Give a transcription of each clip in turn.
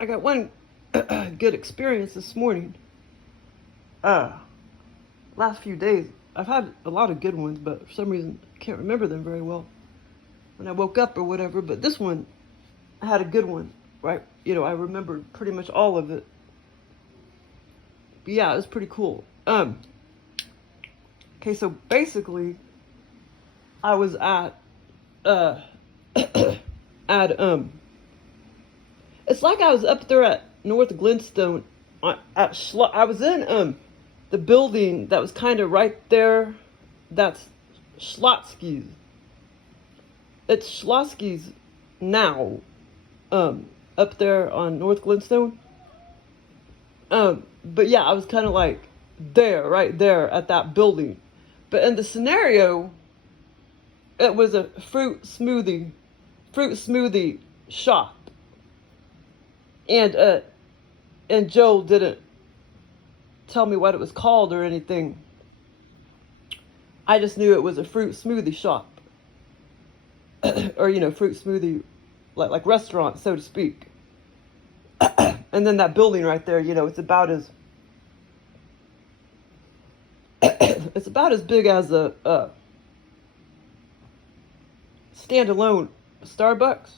I got one good experience this morning. Last few days, I've had a lot of good ones, but for some reason, I can't remember them very well when I woke up or whatever. But this one, I had a good one, right? I remembered pretty much all of it. But yeah, it was pretty cool. Okay, so basically, I was at, it's like I was up there at North Glenstone. I was in the building that was kind of right there. That's Schlotsky's. It's Schlotsky's now, up there on North Glenstone. But yeah, I was kind of like there, right there at that building. But in the scenario, it was a fruit smoothie shop. And Joe didn't tell me what it was called or anything. I just knew it was a fruit smoothie shop. Or, fruit smoothie, like restaurant, so to speak. And then that building right there, it's about as big as a standalone Starbucks.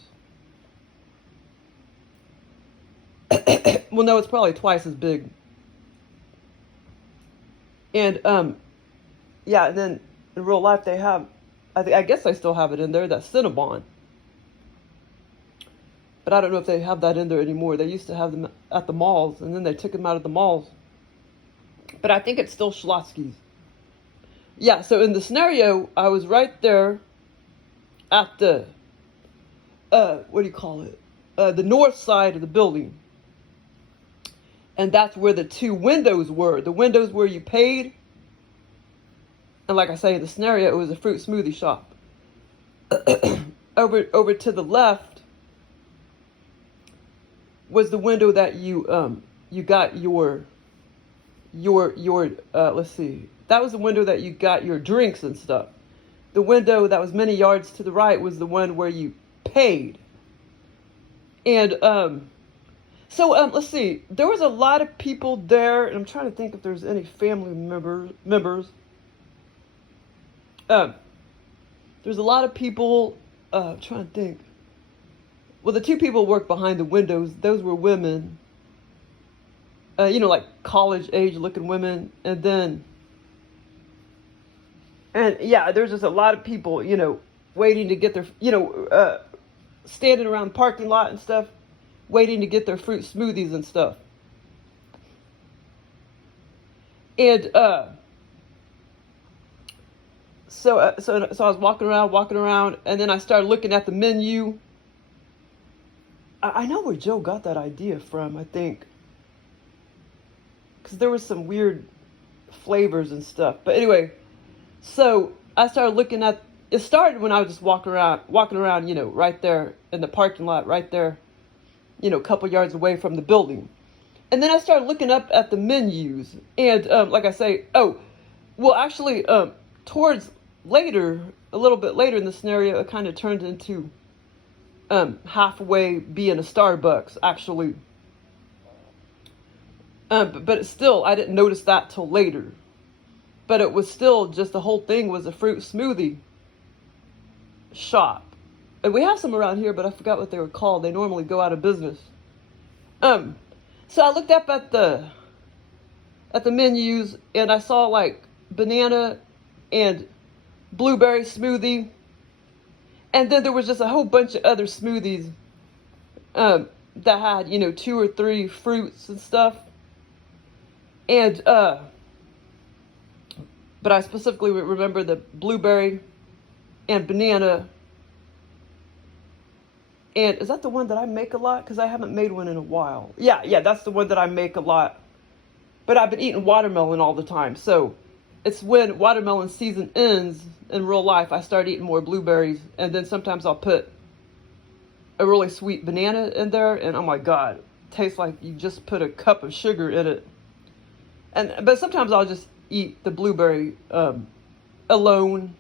Well, no, it's probably twice as big. And yeah, and then in real life they have, I guess they still have it in there, that Cinnabon. But I don't know if they have that in there anymore. They used to have them at the malls, and then they took them out of the malls. But I think it's still Schlotsky's. Yeah, so in the scenario, I was right there at the, what do you call it? The north side of the building. And that's where the two windows were. The windows where you paid. And like I say, in the scenario, it was a fruit smoothie shop. Over to the left was the window that you got your let's see. That was the window that you got your drinks and stuff. The window that was many yards to the right was the one where you paid. And so let's see. There was a lot of people there, and I'm trying to think if there's any family members. There's a lot of people. I'm trying to think. Well, the two people worked behind the windows. Those were women. Like college age looking women, and yeah, there's just a lot of people, waiting to get their, standing around the parking lot and stuff, waiting to get their fruit smoothies and stuff. And so I was walking around, and then I started looking at the menu. I know where Joe got that idea from, I think. Because there was some weird flavors and stuff. But anyway, so I started looking at, it started when I was just walking around, right there in the parking lot, right there, a couple yards away from the building. And then I started looking up at the menus. And like I say, actually, towards later, a little bit later in the scenario, it kind of turned into halfway being a Starbucks, actually. But it's still, I didn't notice that till later. But it was still just, the whole thing was a fruit smoothie shop. And we have some around here, but I forgot what they were called. They normally go out of business. So I looked up at the menus, and I saw like banana and blueberry smoothie. And then there was just a whole bunch of other smoothies that had, 2 or 3 fruits and stuff. And, but I specifically remember the blueberry and banana. And is that the one that I make a lot? Because I haven't made one in a while. Yeah, that's the one that I make a lot. But I've been eating watermelon all the time. So it's when watermelon season ends in real life, I start eating more blueberries. And then sometimes I'll put a really sweet banana in there. And oh my God, it tastes like you just put a cup of sugar in it. But sometimes I'll just eat the blueberry alone.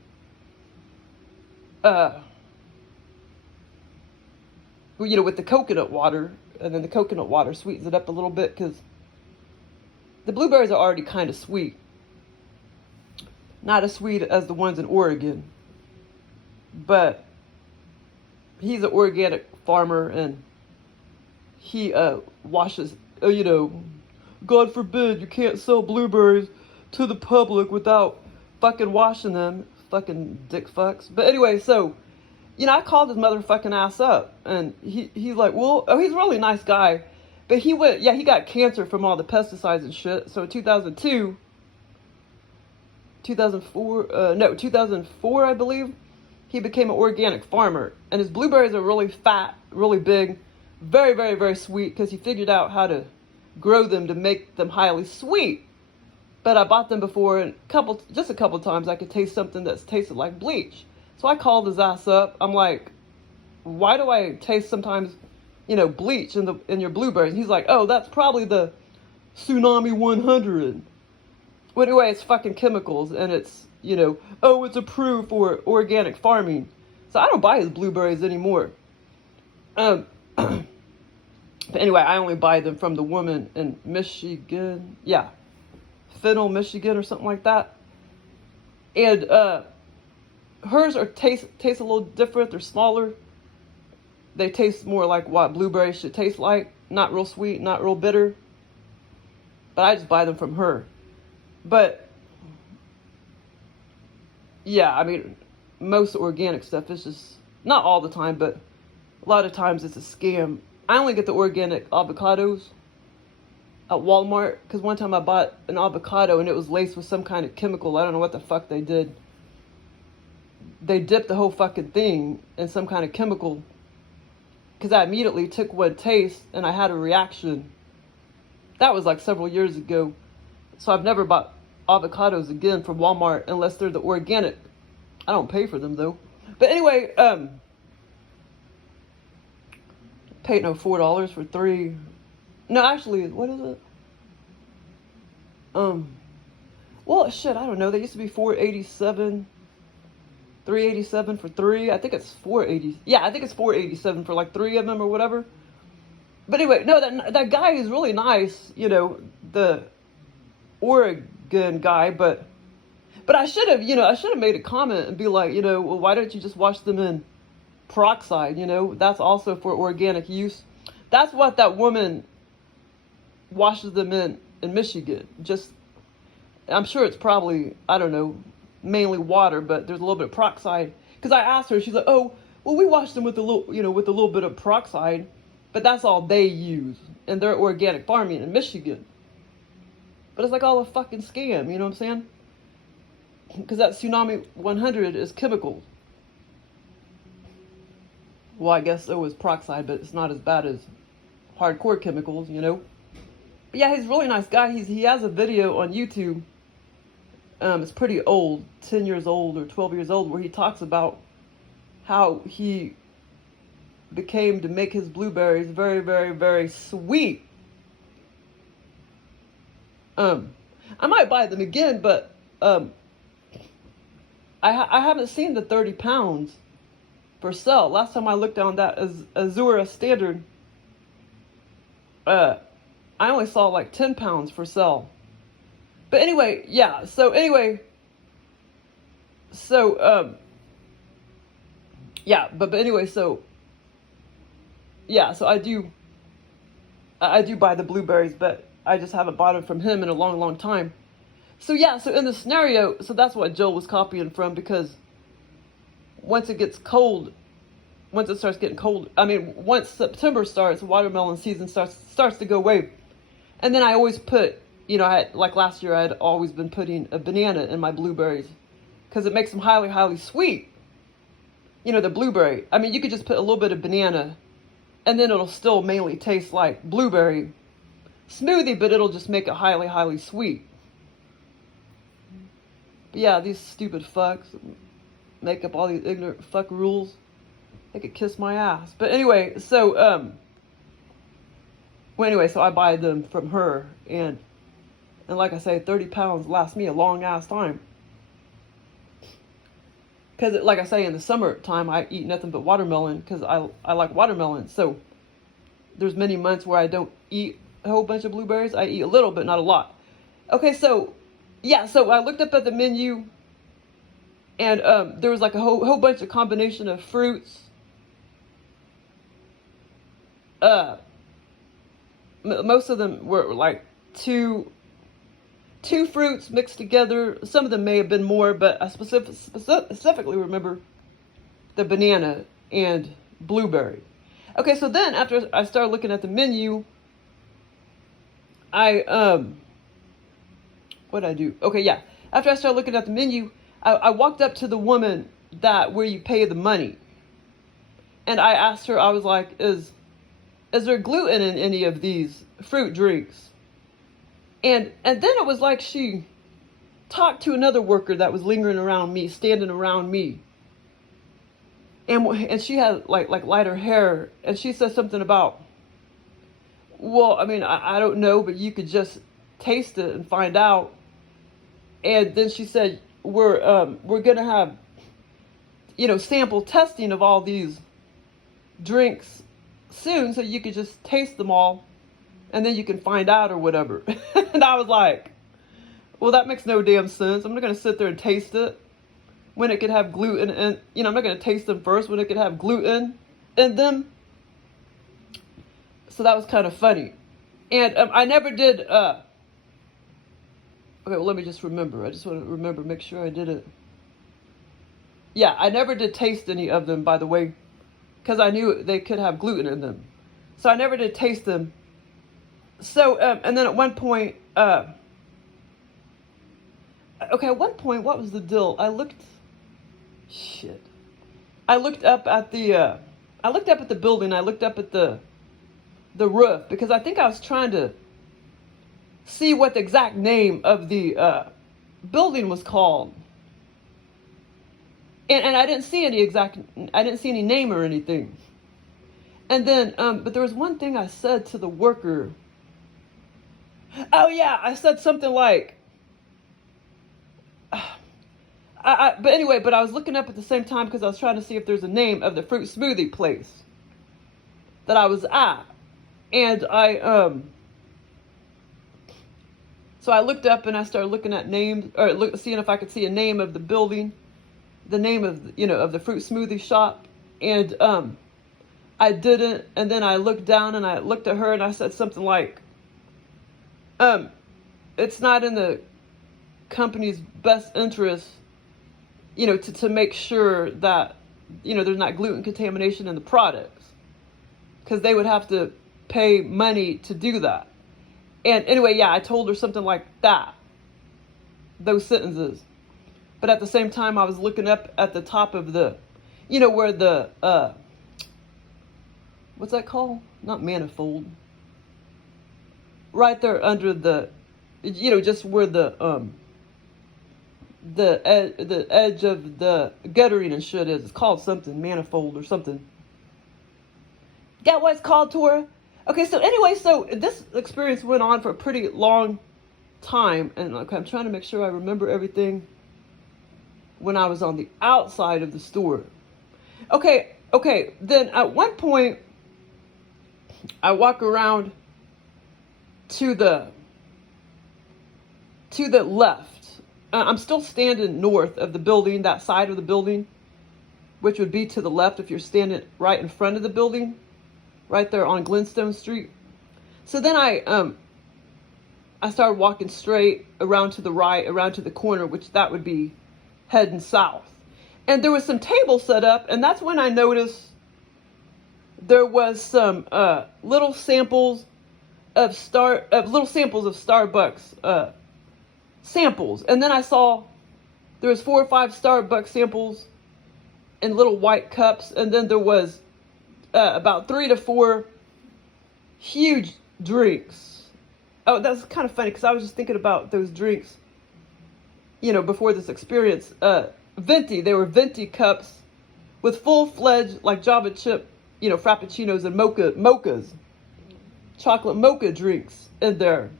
With the coconut water. and then the coconut water sweetens it up a little bit because the blueberries are already kind of sweet. Not as sweet as the ones in Oregon, but he's an organic farmer, and he washes, God forbid you can't sell blueberries to the public without fucking washing them. Fucking dick fucks. But anyway, so, I called his motherfucking ass up, and he's like, well, he's a really nice guy, but he got cancer from all the pesticides and shit. So in 2004, I believe, he became an organic farmer, and his blueberries are really fat, really big, very, very, very sweet, because he figured out how to grow them to make them highly sweet. But I bought them before, and just a couple times I could taste something that's tasted like bleach. So I called his ass up. I'm like, why do I taste sometimes, bleach in your blueberries? And he's like, oh, that's probably the Tsunami 100. But anyway, it's fucking chemicals, and it's, it's approved for organic farming. So I don't buy his blueberries anymore. But anyway, I only buy them from the woman in Michigan. Yeah. Fennel, Michigan, or something like that. And hers taste a little different. They're smaller. They taste more like what blueberries should taste like. Not real sweet, not real bitter. But I just buy them from her. But yeah, I mean, most organic stuff is just, not all the time, but a lot of times it's a scam. I only get the organic avocados at Walmart, because one time I bought an avocado and it was laced with some kind of chemical. I don't know what the fuck they did. They dipped the whole fucking thing in some kind of chemical, because I immediately took one taste and I had a reaction. That was like several years ago. So I've never bought avocados again from Walmart unless they're the organic. I don't pay for them though. But anyway, paid no $4 for 3. No, actually, what is it? Well, shit, I don't know. They used to be $4.87, $3.87 for 3. I think it's $4.80. Yeah, I think it's $4.87 for like 3 of them or whatever. But anyway, no, that guy is really nice. The Oregon guy, but I should have made a comment and be like, well, why don't you just wash them in peroxide? That's also for organic use. That's what that woman washes them in Michigan. Just, I'm sure it's probably, I don't know, mainly water, but there's a little bit of peroxide. Because I asked her, she's like, oh, well, we wash them with a little bit of peroxide, but that's all they use, and they're organic farming in Michigan. But it's like all a fucking scam, you know what I'm saying? Because that Tsunami 100 is chemicals. Well, I guess so is peroxide, but it's not as bad as hardcore chemicals, But yeah, he's a really nice guy. He has a video on YouTube. It's pretty old, 10 years old or 12 years old, where he talks about how he became to make his blueberries very, very, very sweet. I might buy them again, but I haven't seen the 30 pounds for sale. Last time I looked on that Azura standard, I only saw like 10 pounds for sale. But anyway, yeah, so yeah, but anyway, so yeah, so I do buy the blueberries, but I just haven't bought them from him in a long, long time. So yeah, so in the scenario, so that's what Jill was copying from, because once it starts getting cold, I mean, once September starts, watermelon season starts to go away. And then I always put, like last year, I had always been putting a banana in my blueberries, because it makes them highly, highly sweet. The blueberry. I mean, you could just put a little bit of banana, and then it'll still mainly taste like blueberry smoothie, but it'll just make it highly, highly sweet. But yeah, these stupid fucks make up all these ignorant fuck rules. They could kiss my ass. But anyway, so I buy them from her, and like I say, 30 pounds lasts me a long ass time. Because, like I say, in the summertime, I eat nothing but watermelon, because I like watermelon. So there's many months where I don't eat a whole bunch of blueberries. I eat a little, but not a lot. Okay, so yeah, so I looked up at the menu, and there was like a whole bunch of combination of fruits. Most of them were like two fruits mixed together. Some of them may have been more, but I specifically remember the banana and blueberry. Okay, so then after I started looking at the menu, what'd I do? Okay, yeah. After I started looking at the menu, I walked up to the woman where you pay the money. And I asked her, I was like, is there gluten in any of these fruit drinks? And then it was like she talked to another worker that was lingering around me, standing around me. And she had like lighter hair, and she said something about, well, I mean, I don't know, but you could just taste it and find out. And then she said, we're gonna have, sample testing of all these drinks soon, so you could just taste them all, and then you can find out or whatever. And I was like, well, that makes no damn sense. I'm not gonna sit there and taste it when it could have gluten, and I'm not gonna taste them first when it could have gluten in them. So that was kind of funny. And I never did. Okay, well, let me just remember. I just want to remember, make sure I did it. Yeah, I never did taste any of them, by the way, because I knew they could have gluten in them. So I never did taste them. So, and then at one point, at one point, what was the deal? I looked up at the building. I looked up at the roof, because I think I was trying to see what the exact name of the building was called. And I didn't see any name or anything. And then, but there was one thing I said to the worker. Oh yeah, I said something like, but anyway, but I was looking up at the same time because I was trying to see if there's a name of the fruit smoothie place that I was at. And so I looked up and I started looking at names, or seeing if I could see a name of the building, the name of, of the Fruit Smoothie Shop. And I didn't. And then I looked down and I looked at her and I said something like, it's not in the company's best interest, to make sure that, there's not gluten contamination in the products, because they would have to pay money to do that. And anyway, yeah, I told her something like that, those sentences. But at the same time, I was looking up at the top of the, where the, what's that called? Not manifold. Right there under the, just where the edge of the guttering and shit is. It's called something, manifold or something. Get what it's called, Tora? Okay, so anyway, so this experience went on for a pretty long time, and okay, I'm trying to make sure I remember everything when I was on the outside of the store. Okay, then at one point, I walk around to the left. I'm still standing north of the building, that side of the building, which would be to the left if you're standing right in front of the building, right there on Glenstone Street. So then I started walking straight around to the right, around to the corner, which that would be heading south. And there was some tables set up, and that's when I noticed there was some little samples of Starbucks samples. And then I saw there was 4 or 5 Starbucks samples in little white cups, and then there was about 3 to 4 huge drinks. Oh, that's kind of funny, because I was just thinking about those drinks, before this experience. Venti, they were venti cups with full-fledged, like Java chip, frappuccinos and mochas, chocolate mocha drinks in there.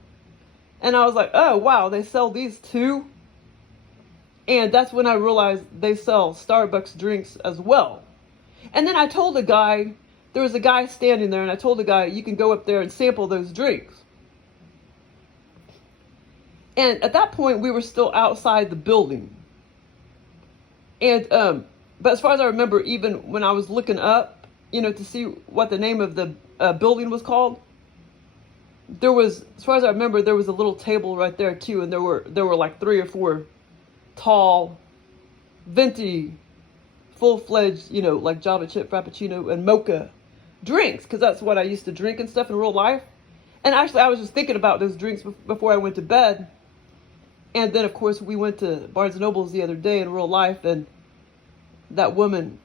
And I was like, oh, wow, they sell these too? And that's when I realized they sell Starbucks drinks as well. And then I told the guy there was a guy standing there, and I told the guy, you can go up there and sample those drinks. And at that point, we were still outside the building. And, but as far as I remember, even when I was looking up, to see what the name of the building was called, there was, as far as I remember, there was a little table right there too. And there were like 3 or 4 tall, venti, full-fledged, like Java chip Frappuccino and mocha drinks. Cause that's what I used to drink and stuff in real life. And actually, I was just thinking about those drinks before I went to bed. And then, of course, we went to Barnes & Noble's the other day in real life, and that woman,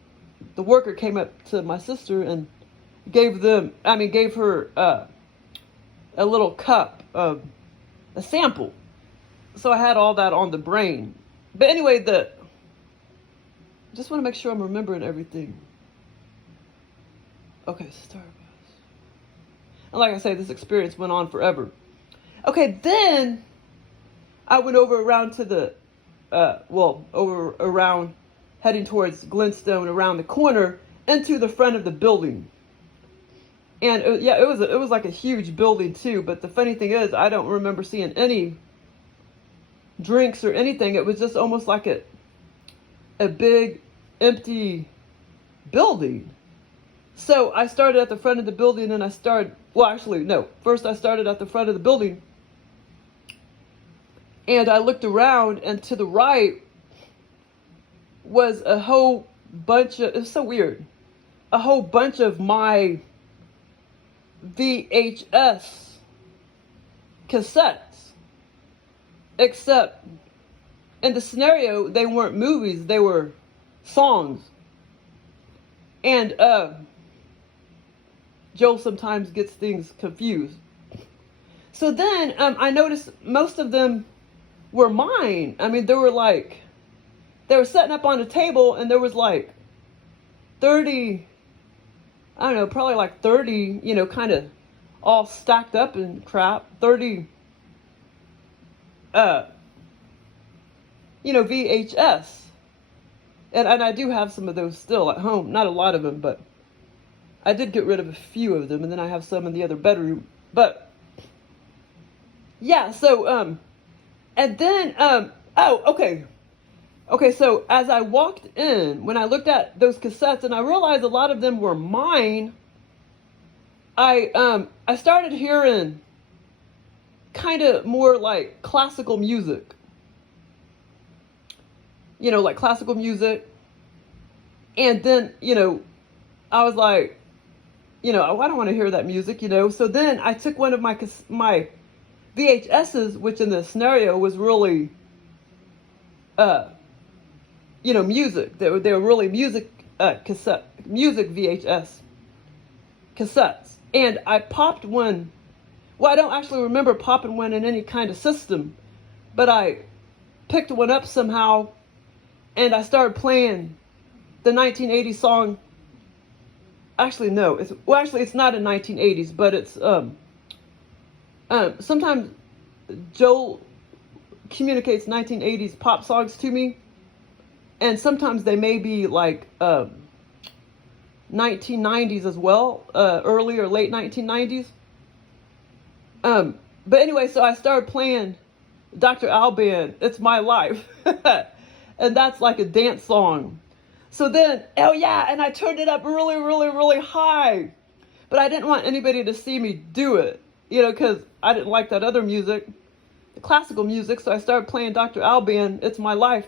the worker, came up to my sister and gave her a little cup of a sample. So I had all that on the brain. But anyway, just want to make sure I'm remembering everything. Okay, Starbucks. And like I say, this experience went on forever. Okay, then I went over around to the, around, heading towards Glenstone, around the corner, into the front of the building. And it was like a huge building too. But the funny thing is, I don't remember seeing any drinks or anything. It was just almost like a big empty building. So I started at the front of the building, and first I started at the front of the building. And I looked around, and to the right was a whole bunch of, it's so weird, a whole bunch of my VHS cassettes. Except in the scenario, they weren't movies, they were songs. And Joel sometimes gets things confused. So then I noticed most of them were mine. I mean, they were setting up on a table, and there was like 30, I don't know, probably like 30, kind of all stacked up and crap, 30, VHS. And I do have some of those still at home. Not a lot of them, but I did get rid of a few of them, and then I have some in the other bedroom. But yeah, so and then okay, so as I walked in, when I looked at those cassettes and I realized a lot of them were mine, I started hearing kind of more like classical music. Like classical music. And then, I was like, I don't want to hear that music, So then I took one of my VHSs, which in the scenario was really, music. They were really music music VHS cassettes. And I popped one. Well, I don't actually remember popping one in any kind of system, but I picked one up somehow, and I started playing the 1980s song. Actually, no. It's not in 1980s, but it's sometimes Joel communicates 1980s pop songs to me, and sometimes they may be like 1990s as well, early or late 1990s. But anyway, so I started playing Dr. Alban, It's My Life. And that's like a dance song. So then, and I turned it up really, really, really high. But I didn't want anybody to see me do it, because I didn't like that other music, the classical music. So I started playing Dr. Alban, It's My Life.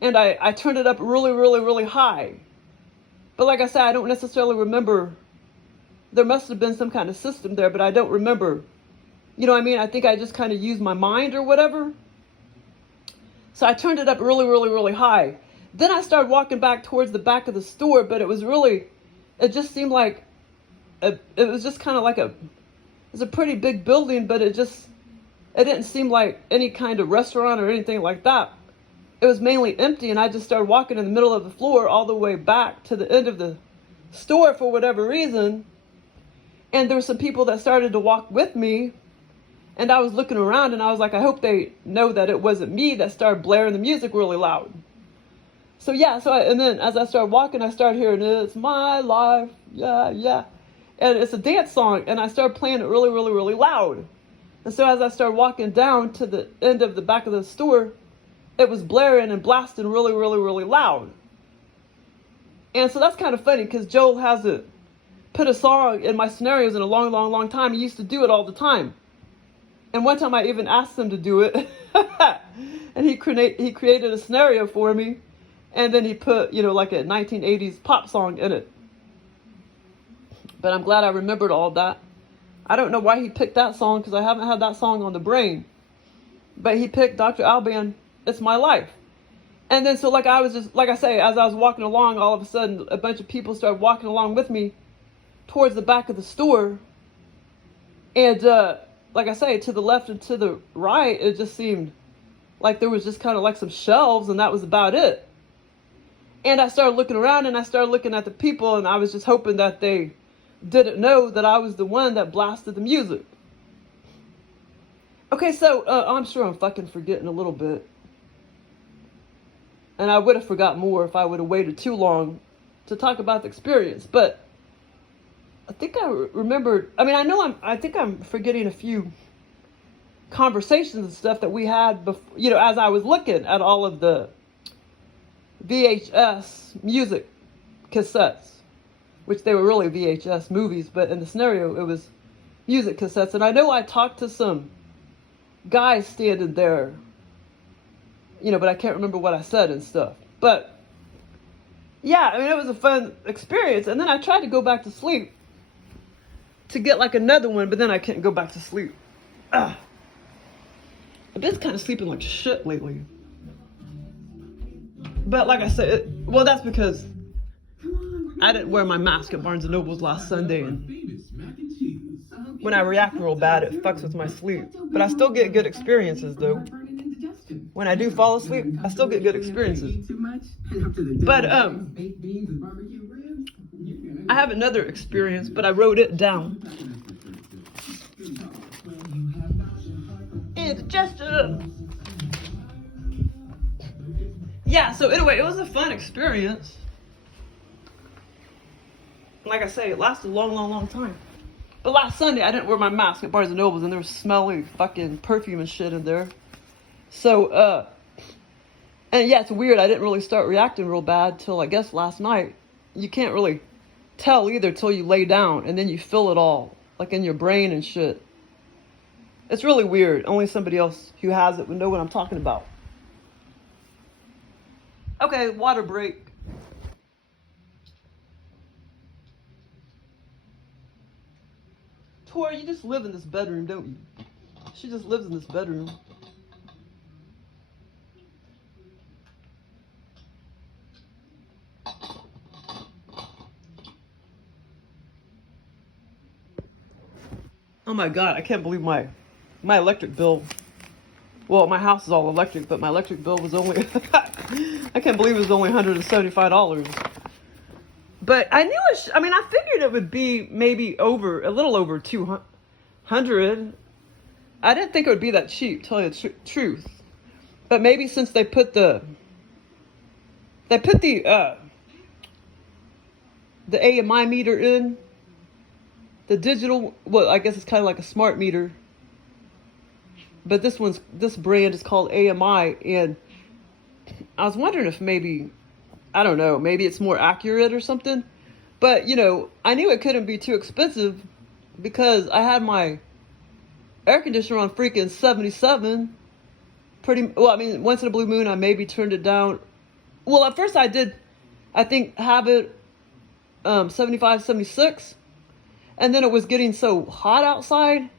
And I turned it up really, really, really high. But like I said, I don't necessarily remember. There must have been some kind of system there, but I don't remember. You know what I mean? I think I just kind of used my mind or whatever. So I turned it up really, really, really high. Then I started walking back towards the back of the store, but it just seemed like, it was just kind of like it's a pretty big building, but it didn't seem like any kind of restaurant or anything like that. It was mainly empty, and I just started walking in the middle of the floor all the way back to the end of the store for whatever reason. And there were some people that started to walk with me, and I was looking around, and I was like, I hope they know that it wasn't me that started blaring the music really loud. So yeah, and then as I started walking, I started hearing "It's My Life," yeah, yeah, and it's a dance song, and I started playing it really, really, really loud. And so as I started walking down to the end of the back of the store, it was blaring and blasting really, really, really loud. And so that's kind of funny because Joel hasn't put a song in my scenarios in a long, long, long time. He used to do it all the time. And one time I even asked him to do it, and he created a scenario for me, and then he put, you know, like a 1980s pop song in it. But I'm glad I remembered all that. I don't know why he picked that song because I haven't had that song on the brain. But he picked Dr. Alban, "It's My Life." And then so like I say, as I was walking along, all of a sudden a bunch of people started walking along with me towards the back of the store. And like I say, to the left and to the right, it just seemed like there was just kind of like some shelves, and that was about it. And I started looking around, and I started looking at the people, and I was just hoping that they didn't know that I was the one that blasted the music. Okay, so I'm sure I'm fucking forgetting a little bit. And I would have forgot more if I would have waited too long to talk about the experience. But I think I remembered, I mean, I think I'm forgetting a few conversations and stuff that we had before, you know, as I was looking at all of the VHS music cassettes, which they were really VHS movies, but in the scenario, it was music cassettes. And I know I talked to some guys standing there, you know, but I can't remember what I said and stuff. But yeah, I mean, it was a fun experience. And then I tried to go back to sleep to get like another one, but then I can't go back to sleep. I've been kind of sleeping like shit lately. But like I said, well, that's because I didn't wear my mask at Barnes & Noble's last Sunday, and when I react real bad, it fucks with my sleep. But I still get good experiences, though. When I do fall asleep, I still get good experiences. But I have another experience, but I wrote it down. Indigestion. Yeah, so anyway, it was a fun experience. Like I say, it lasted a long, long, long time. But last Sunday, I didn't wear my mask at Barnes & Noble's, and there was smelly fucking perfume and shit in there. So, and yeah, it's weird. I didn't really start reacting real bad till, I guess, last night. You can't really tell either till you lay down, and then you feel it all, like in your brain and shit. It's really weird. Only somebody else who has it would know what I'm talking about. Okay, water break. Tori, you just live in this bedroom, don't you? She just lives in this bedroom. Oh my God, I can't believe my electric bill. Well, my house is all electric, but my electric bill was only, I can't believe it was only $175. But I knew it, I mean, I figured it would be maybe a little over 200. I didn't think it would be that cheap, to tell you the truth. But maybe since they put the AMI meter in, the digital, well, I guess it's kind of like a smart meter. But this brand is called AMI, and I was wondering if maybe, I don't know, maybe it's more accurate or something. But, you know, I knew it couldn't be too expensive because I had my air conditioner on freaking 77. Well, I mean, once in a blue moon, I maybe turned it down. Well, at first I did, I think, have it 75, 76. And then it was getting so hot outside.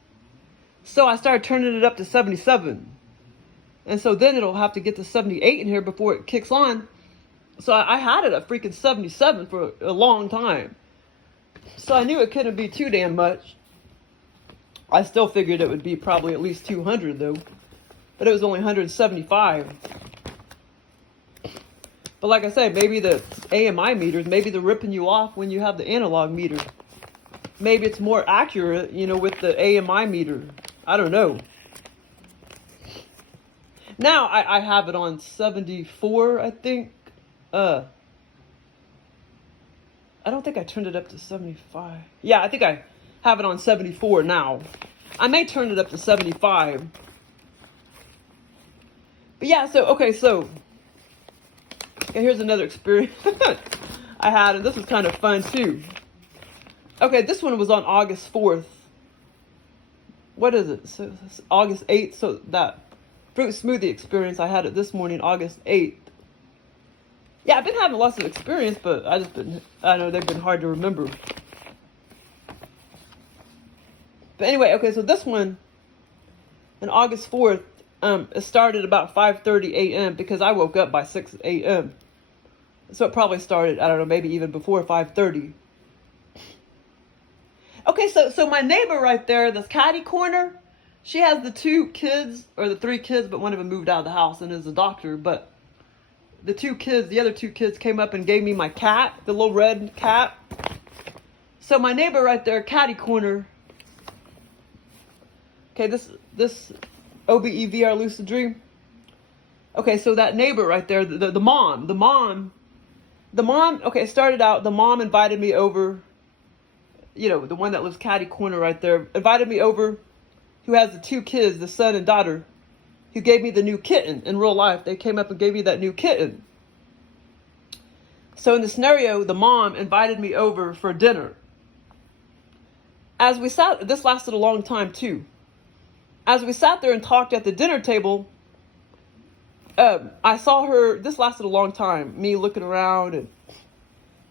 So I started turning it up to 77. And so then it'll have to get to 78 in here before it kicks on. So I had it at freaking 77 for a long time. So I knew it couldn't be too damn much. I still figured it would be probably at least 200 though. But it was only 175. But like I said, maybe the AMI meters, maybe they're ripping you off when you have the analog meter. Maybe it's more accurate, you know, with the AMI meter. I don't know. Now I have it on 74, I think. I don't think I turned it up to 75. Yeah, I think I have it on 74 now. I may turn it up to 75. But yeah, okay, here's another experience I had, and this was kind of fun too. Okay, this one was on August 4th. What is it? So it's August 8th. So that fruit smoothie experience, I had it this morning, August 8th. Yeah, I've been having lots of experience, but I know they've been hard to remember. But anyway, okay, so this one, on August 4th, it started about 5:30 a.m. because I woke up by 6 a.m. So it probably started, I don't know, maybe even before 5:30. Okay, so my neighbor right there, this catty corner, she has the 2 kids, or the 3 kids, but one of them moved out of the house and is a doctor. But the other two kids came up and gave me my cat, the little red cat. So my neighbor right there, catty corner. Okay, this OBE VR Lucid Dream. Okay, so that neighbor right there, the mom, okay, it started out, the mom invited me over, you know, the one that lives catty corner right there, invited me over, who has the 2 kids, the son and daughter, who gave me the new kitten in real life. They came up and gave me that new kitten. So in the scenario, the mom invited me over for dinner. As we sat, this lasted a long time too. As we sat there and talked at the dinner table, I saw her, this lasted a long time, me looking around and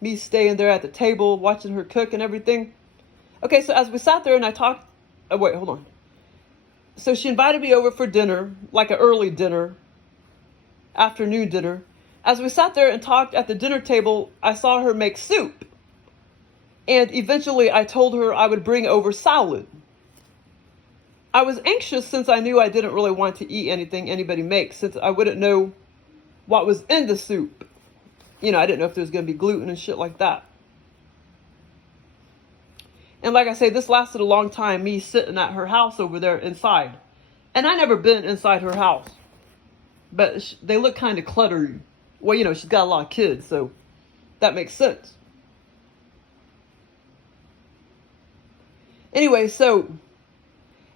me staying there at the table, watching her cook and everything. Okay, so as we sat there and I talked, wait, hold on. So she invited me over for dinner, like an early dinner, afternoon dinner. As we sat there and talked at the dinner table, I saw her make soup. And eventually I told her I would bring over salad. I was anxious since I knew I didn't really want to eat anything anybody makes, since I wouldn't know what was in the soup. You know, I didn't know if there was going to be gluten and shit like that. And like I say, this lasted a long time, me sitting at her house over there inside. And I never been inside her house. But they look kind of cluttery. Well, you know, she's got a lot of kids, so that makes sense. Anyway, so,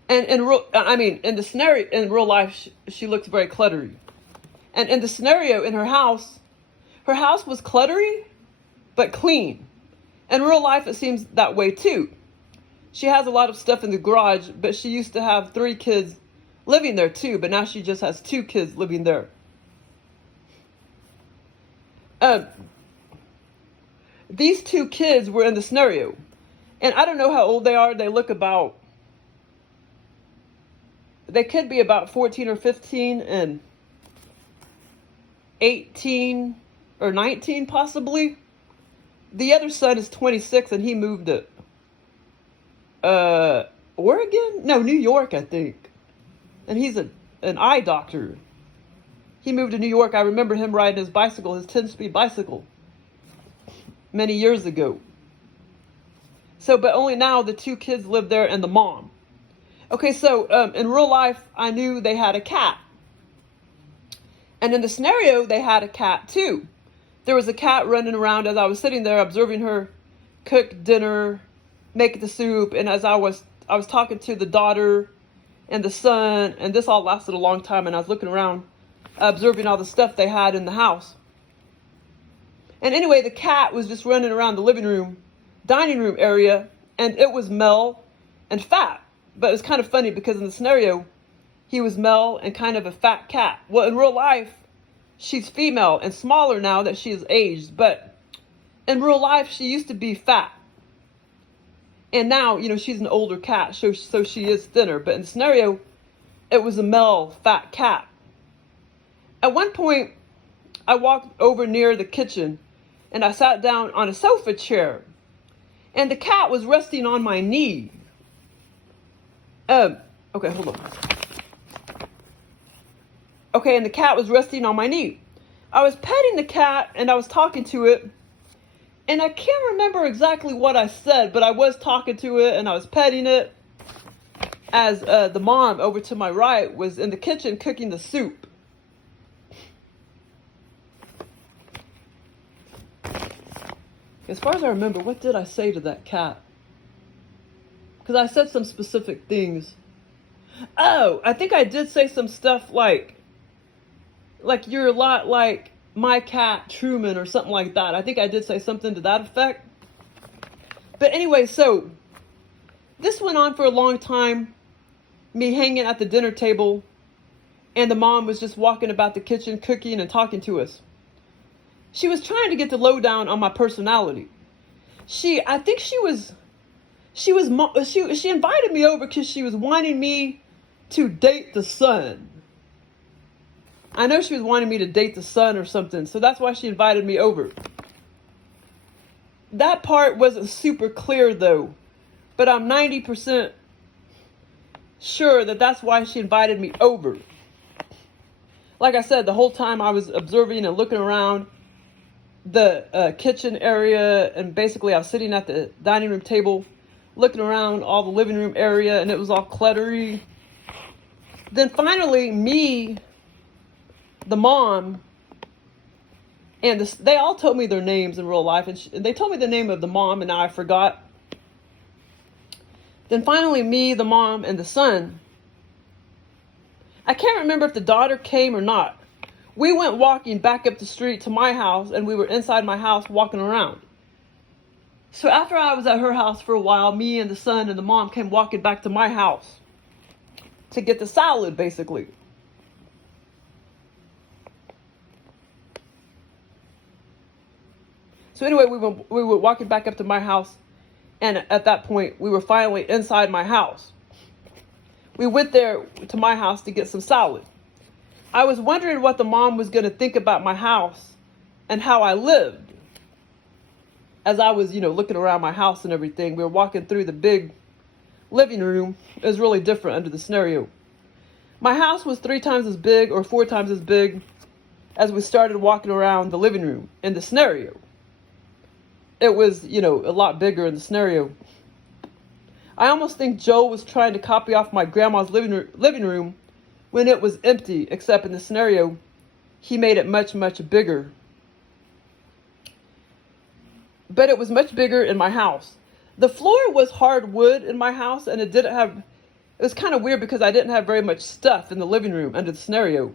and in the scenario, in real life, she looks very cluttery. And in the scenario, in her house was cluttery, but clean. In real life, it seems that way too. She has a lot of stuff in the garage, but she used to have 3 kids living there too, but now she just has 2 kids living there. These 2 kids were in the scenario, and I don't know how old they are. They look about, they could be about 14 or 15 and 18 or 19 possibly. The other son is 26 and he moved to Oregon? No, New York, I think. And he's an eye doctor. He moved to New York. I remember him riding his bicycle, his 10-speed bicycle, many years ago. So, but only now the 2 kids live there and the mom. Okay, so in real life, I knew they had a cat. And in the scenario, they had a cat too. There was a cat running around as I was sitting there observing her cook dinner, make the soup, and as I was talking to the daughter and the son, and this all lasted a long time, and I was looking around, observing all the stuff they had in the house. And anyway, the cat was just running around the living room, dining room area, and it was male and fat. But it was kind of funny because in the scenario, he was male and kind of a fat cat. Well, in real life, she's female and smaller now that she is aged, but in real life, she used to be fat. And now, you know, she's an older cat, so she is thinner. But in the scenario, it was a male fat cat. At one point, I walked over near the kitchen and I sat down on a sofa chair. And the cat was resting on my knee. Okay, hold on. Okay, and the cat was resting on my knee. I was petting the cat and I was talking to it. And I can't remember exactly what I said, but I was talking to it and I was petting it as the mom over to my right was in the kitchen cooking the soup. As far as I remember, what did I say to that cat? Because I said some specific things. Oh, I think I did say some stuff like you're a lot like my cat Truman or something like that. I think I did say something to that effect. But anyway, so this went on for a long time. Me hanging at the dinner table, and the mom was just walking about the kitchen, cooking and talking to us. She was trying to get the lowdown on my personality. I think she invited me over because she was wanting me to date the son. I know she was wanting me to date the son or something, so that's why she invited me over. That part wasn't super clear though, but I'm 90% sure that that's why she invited me over. Like I said, the whole time I was observing and looking around the kitchen area, and basically I was sitting at the dining room table looking around all the living room area, and it was all cluttery. Then finally me, the mom, and they all told me their names in real life, and they told me the name of the mom, and now I forgot. Then finally me, the mom, and the son, I can't remember if the daughter came or not. We went walking back up the street to my house, and we were inside my house walking around. So after I was at her house for a while, me and the son and the mom came walking back to my house to get the salad, basically. So anyway, we were walking back up to my house, and at that point, we were finally inside my house. We went there to my house to get some salad. I was wondering what the mom was going to think about my house and how I lived. As I was, looking around my house and everything, we were walking through the big living room. It was really different under the scenario. My house was 3 times as big or 4 times as big as we started walking around the living room in the scenario. It was, a lot bigger in the scenario. I almost think Joe was trying to copy off my grandma's living room when it was empty, except in the scenario, he made it much, much bigger. But it was much bigger in my house. The floor was hardwood in my house, and it was kind of weird because I didn't have very much stuff in the living room under the scenario.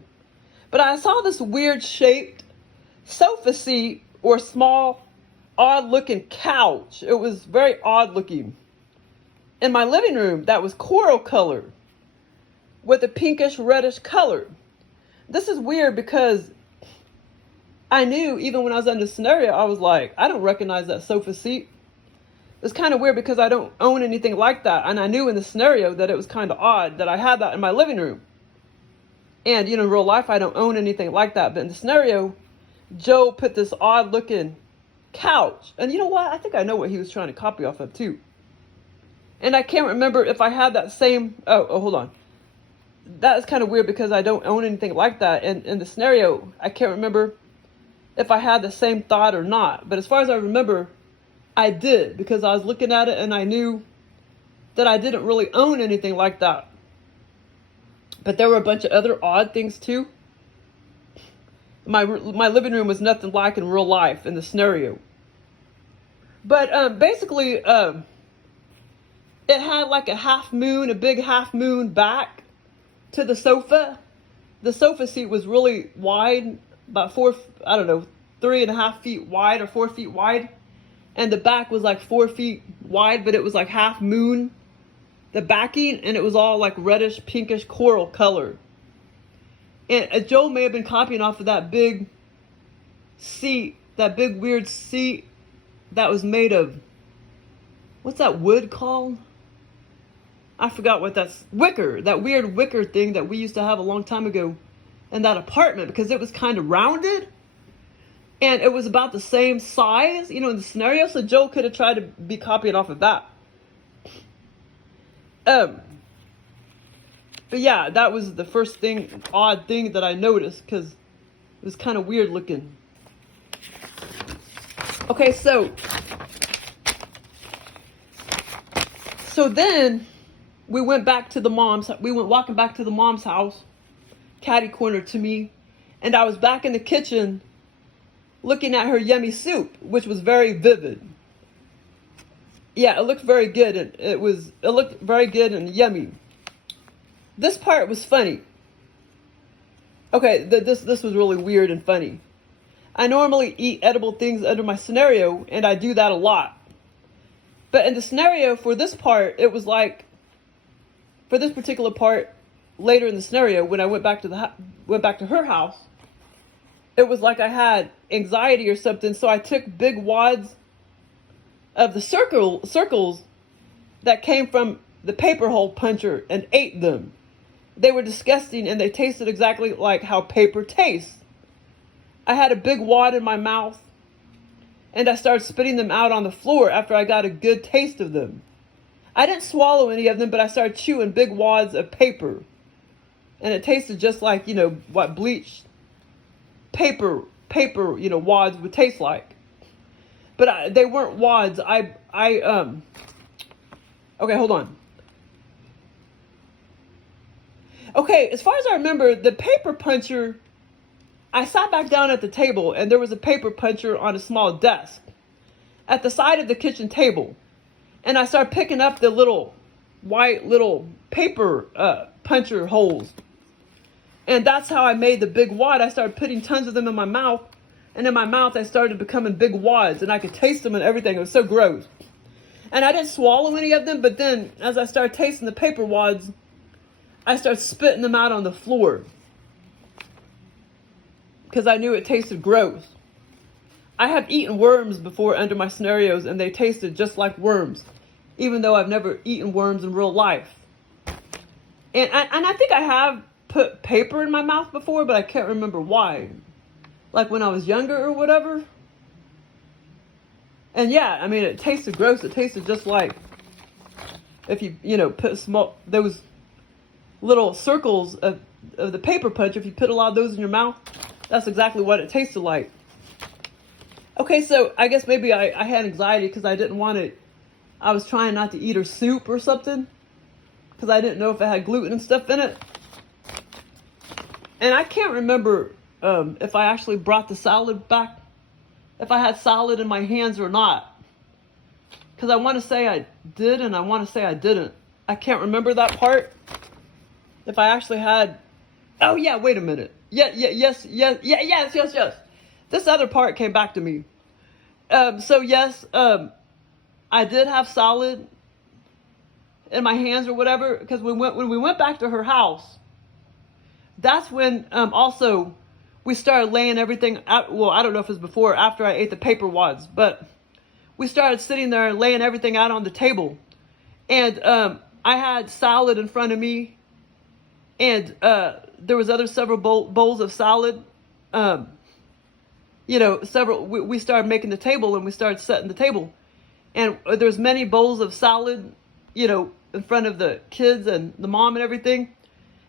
But I saw this weird shaped sofa seat or small, odd looking couch. It was very odd looking. In my living room that was coral color with a pinkish reddish color. This is weird because I knew even when I was under the scenario, I was like, I don't recognize that sofa seat. It's kind of weird because I don't own anything like that. And I knew in the scenario that it was kind of odd that I had that in my living room. And, in real life, I don't own anything like that. But in the scenario, Joe put this odd looking couch. And you know what? I think I know what he was trying to copy off of too. And I can't remember if I had that same, hold on. That is kind of weird because I don't own anything like that. And in the scenario, I can't remember if I had the same thought or not. But as far as I remember, I did, because I was looking at it and I knew that I didn't really own anything like that. But there were a bunch of other odd things too. My living room was nothing like in real life in the scenario. But basically, it had like a big half moon back to the sofa. The sofa seat was really wide, about 3.5 feet wide or 4 feet wide. And the back was like 4 feet wide, but it was like half moon, the backing, and it was all like reddish, pinkish coral color. And Joe may have been copying off of that big seat, that big weird seat that was made of, what's that wood called? I forgot what that's, wicker, that weird wicker thing that we used to have a long time ago in that apartment, because it was kind of rounded and it was about the same size, in the scenario. So Joe could have tried to be copying off of that. But yeah, that was the first odd thing that I noticed, because it was kind of weird looking. Okay, so then we went walking back to the mom's house, catty corner to me, and I was back in the kitchen looking at her yummy soup, which was very vivid. Yeah, it looked very good. It looked very good and yummy. This part was funny. Okay, this was really weird and funny. I normally eat edible things under my scenario, and I do that a lot. But in the scenario for this part, it was like, for this particular part, later in the scenario, when I went back to her house, it was like I had anxiety or something. So I took big wads of the circles that came from the paper hole puncher and ate them. They were disgusting, and they tasted exactly like how paper tastes. I had a big wad in my mouth, and I started spitting them out on the floor after I got a good taste of them. I didn't swallow any of them, but I started chewing big wads of paper. And it tasted just like, what bleached paper, wads would taste like. But they weren't wads. Okay, hold on. Okay, as far as I remember, the paper puncher, I sat back down at the table, and there was a paper puncher on a small desk at the side of the kitchen table. And I started picking up the little white paper puncher holes. And that's how I made the big wad. I started putting tons of them in my mouth. And in my mouth, I started becoming big wads. And I could taste them and everything. It was so gross. And I didn't swallow any of them. But then, as I started tasting the paper wads, I started spitting them out on the floor. Because I knew it tasted gross. I have eaten worms before under my scenarios. And they tasted just like worms. Even though I've never eaten worms in real life. And I think I have put paper in my mouth before, but I can't remember why. Like when I was younger or whatever. And yeah, I mean, it tasted gross. It tasted just like if you put those little circles of the paper punch. If you put a lot of those in your mouth, that's exactly what it tasted like. Okay, so I guess maybe I had anxiety because I didn't want it. I was trying not to eat her soup or something because I didn't know if it had gluten and stuff in it. And I can't remember if I actually brought the salad back, if I had salad in my hands or not. Because I want to say I did and I want to say I didn't. I can't remember that part. If I actually had, oh yeah, wait a minute. Yes. This other part came back to me. So yes, I did have salad in my hands or whatever, because when we went back to her house, that's when also we started laying everything out. Well, I don't know if it was before or after I ate the paper wads, but we started sitting there and laying everything out on the table. And I had salad in front of me, and there was several bowls of salad. Several. We started making the table, and we started setting the table. And there's many bowls of salad, in front of the kids and the mom and everything.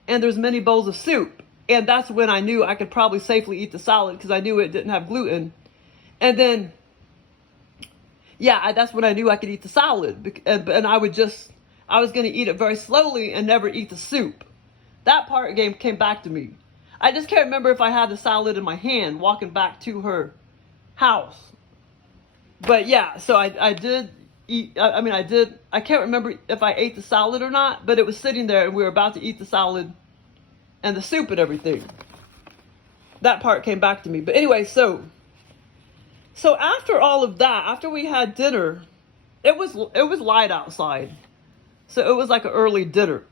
And there's many bowls of soup. And that's when I knew I could probably safely eat the salad because I knew it didn't have gluten. And then, that's when I knew I could eat the salad. And I was going to eat it very slowly and never eat the soup. That part came back to me. I just can't remember if I had the salad in my hand walking back to her house. But yeah, so I did eat, I can't remember if I ate the salad or not, but it was sitting there and we were about to eat the salad and the soup and everything. That part came back to me. But anyway, so after all of that, after we had dinner, it was light outside. So it was like an early dinner.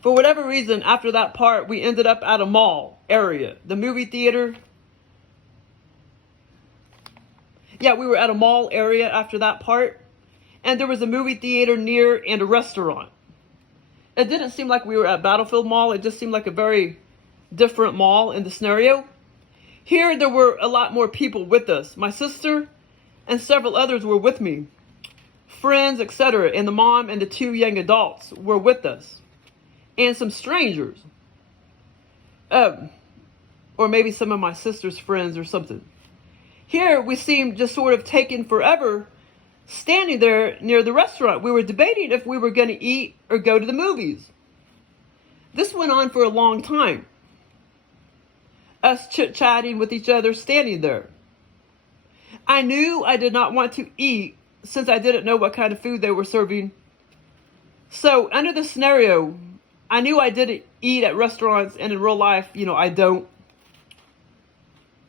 For whatever reason, after that part, we ended up at a mall area, the movie theater. Yeah, we were at a mall area after that part. And there was a movie theater near and a restaurant. It didn't seem like we were at Battlefield Mall. It just seemed like a very different mall in the scenario. Here, there were a lot more people with us. My sister and several others were with me. Friends, etc. And the mom and the 2 young adults were with us. And some strangers. Or maybe some of my sister's friends or something. Here, we seemed just sort of taking forever standing there near the restaurant. We were debating if we were going to eat or go to the movies. This went on for a long time. us chit-chatting with each other standing there. I knew I did not want to eat since I didn't know what kind of food they were serving. So under the scenario, I knew I didn't eat at restaurants, and in real life, I don't.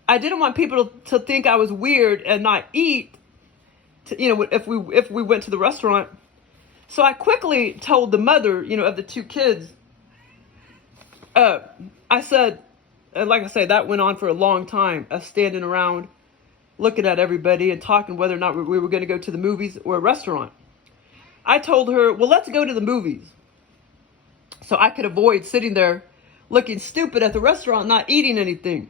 I didn't want people to think I was weird and not eat, if we went to the restaurant. So I quickly told the mother, of the two kids. I said, and like I say, that went on for a long time, us standing around, looking at everybody and talking whether or not we were going to go to the movies or a restaurant. I told her, well, let's go to the movies, so I could avoid sitting there looking stupid at the restaurant, not eating anything.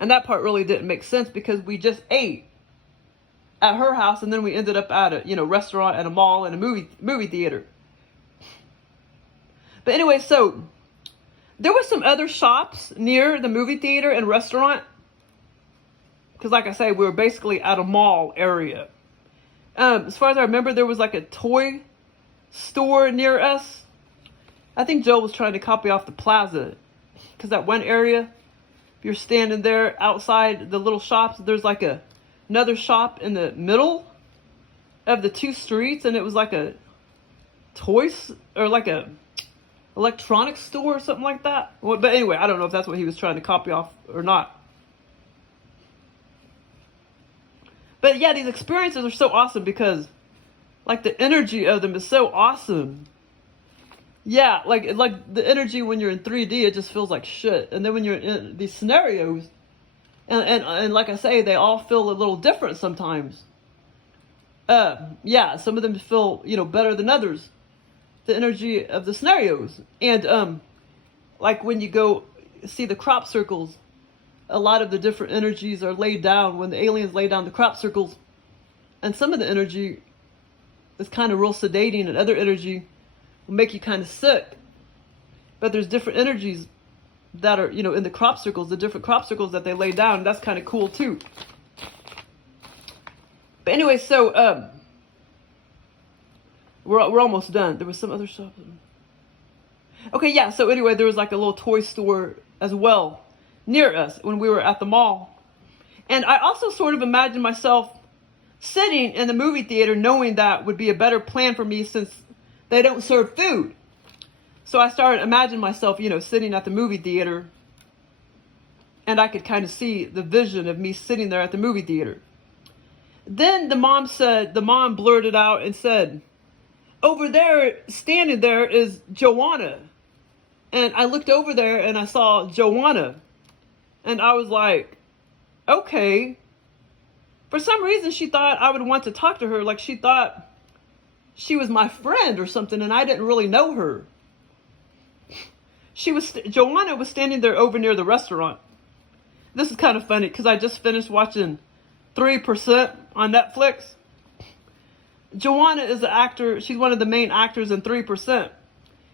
And that part really didn't make sense because we just ate at her house, and then we ended up at a restaurant and a mall and a movie theater. But anyway, so there were some other shops near the movie theater and restaurant, because like I say, we were basically at a mall area. As far as I remember, there was like a toy store near us. I think Joe was trying to copy off the plaza, because that one area, if you're standing there outside the little shops, there's like another shop in the middle of the two streets, and it was like a toys or like a electronics store or something like that. But anyway, I don't know if that's what he was trying to copy off or not. But yeah, these experiences are so awesome because like the energy of them is so awesome. Yeah, like the energy when you're in 3D, it just feels like shit. And then when you're in these scenarios, and like I say, they all feel a little different sometimes. Yeah, some of them feel, better than others. The energy of the scenarios. And like when you go see the crop circles, a lot of the different energies are laid down when the aliens lay down the crop circles. And some of the energy is kind of real sedating, and other energy will make you kind of sick. But there's different energies that are, in the crop circles, the different crop circles that they lay down. That's kind of cool too. But anyway, so we're almost done. There was some other shop. Okay, yeah. So anyway, there was like a little toy store as well near us when we were at the mall. And I also sort of imagined myself sitting in the movie theater, knowing that would be a better plan for me since they don't serve food. So I started imagining myself, sitting at the movie theater, and I could kind of see the vision of me sitting there at the movie theater. Then the mom blurted out and said, over there, standing there is Joanna. And I looked over there and I saw Joanna. And I was like, okay. For some reason, she thought I would want to talk to her. Like she thought she was my friend or something, and I didn't really know her. Joanna was standing there over near the restaurant. This is kind of funny because I just finished watching 3% on Netflix. Joanna is the actor. She's one of the main actors in 3%.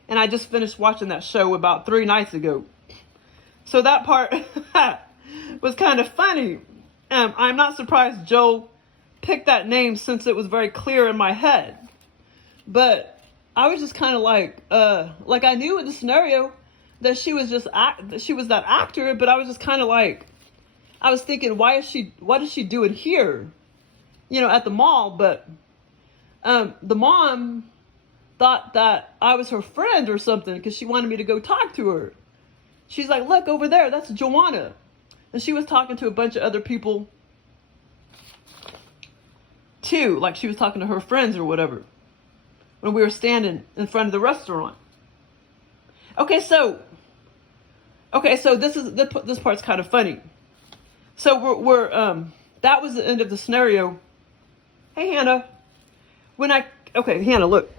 And I just finished watching that show about 3 nights ago. So that part was kind of funny. I'm not surprised Joe picked that name since it was very clear in my head. But I was just kind of like I knew in the scenario that she was that actor, but I was just kind of like, I was thinking, what is she doing here? At the mall. But the mom thought that I was her friend or something because she wanted me to go talk to her. She's like, look over there, that's Joanna. And she was talking to a bunch of other people too, like she was talking to her friends or whatever, when we were standing in front of the restaurant. Okay, so this part's kind of funny. So we're that was the end of the scenario. Hey Hannah, Hannah, look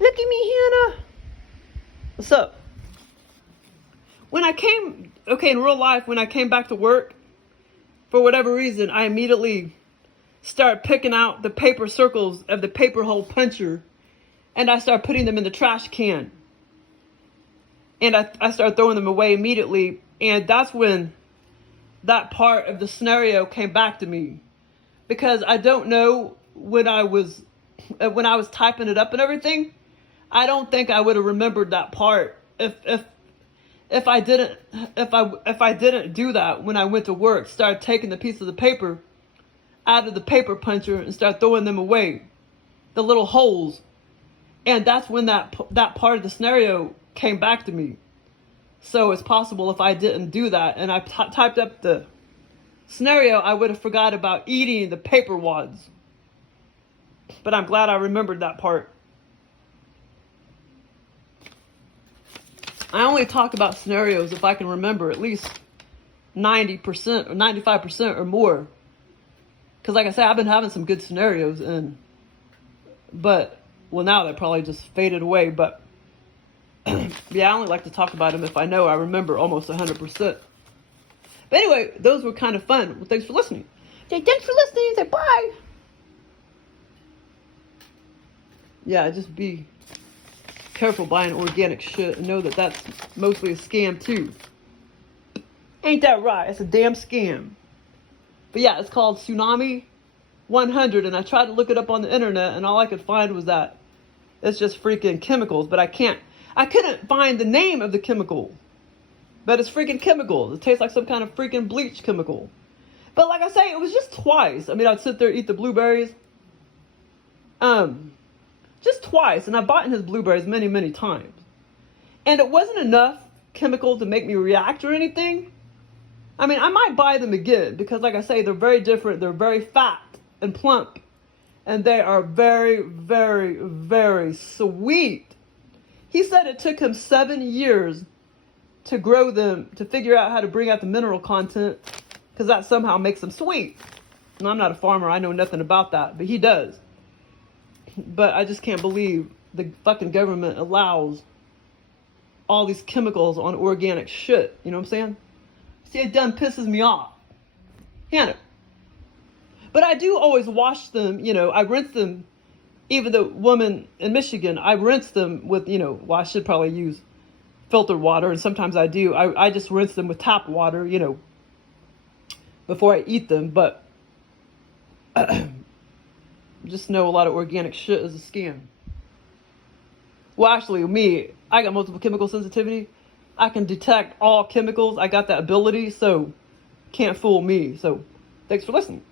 at me, Hannah. What's up? In real life, when I came back to work, for whatever reason, I immediately started picking out the paper circles of the paper hole puncher, and I started putting them in the trash can. And I started throwing them away immediately, and that's when that part of the scenario came back to me. Because I don't know, when I was typing it up and everything, I don't think I would have remembered that part if I didn't do that when I went to work, start taking the piece of the paper out of the paper puncher and start throwing them away, the little holes, and that's when that part of the scenario came back to me. So it's possible if I didn't do that and I typed up the scenario, I would have forgot about eating the paper wads. But I'm glad I remembered that part. I only talk about scenarios if I can remember at least 90% or 95% or more. Because like I said, I've been having some good scenarios, but now they probably just faded away. But yeah, I only like to talk about them if I know I remember almost 100%. But anyway, those were kind of fun. Well, thanks for listening. Say thanks for listening. Say bye. Yeah, just be careful buying organic shit and know that that's mostly a scam too. Ain't that right? It's a damn scam. But yeah, it's called Tsunami 100, and I tried to look it up on the internet, and all I could find was that it's just freaking chemicals, but I couldn't find the name of the chemical. But it's freaking chemicals. It tastes like some kind of freaking bleach chemical. But like I say, it was just twice. I mean, I'd sit there, eat the blueberries. Just twice, and I've bought his blueberries many, many times. And it wasn't enough chemical to make me react or anything. I mean, I might buy them again because, like I say, they're very different. They're very fat and plump. And they are very, very, very sweet. He said it took him 7 years to grow them, to figure out how to bring out the mineral content, because that somehow makes them sweet. And I'm not a farmer. I know nothing about that, but he does. But I just can't believe the fucking government allows all these chemicals on organic shit. You know what I'm saying? See, it done pisses me off. Hannah. But I do always wash them, I rinse them. Even the woman in Michigan, I rinse them with, well, I should probably use filtered water, and sometimes I do. I just rinse them with tap water, before I eat them. But just know a lot of organic shit is a scam. Well, actually, I got multiple chemical sensitivity. I can detect all chemicals. I got that ability, so can't fool me. So thanks for listening.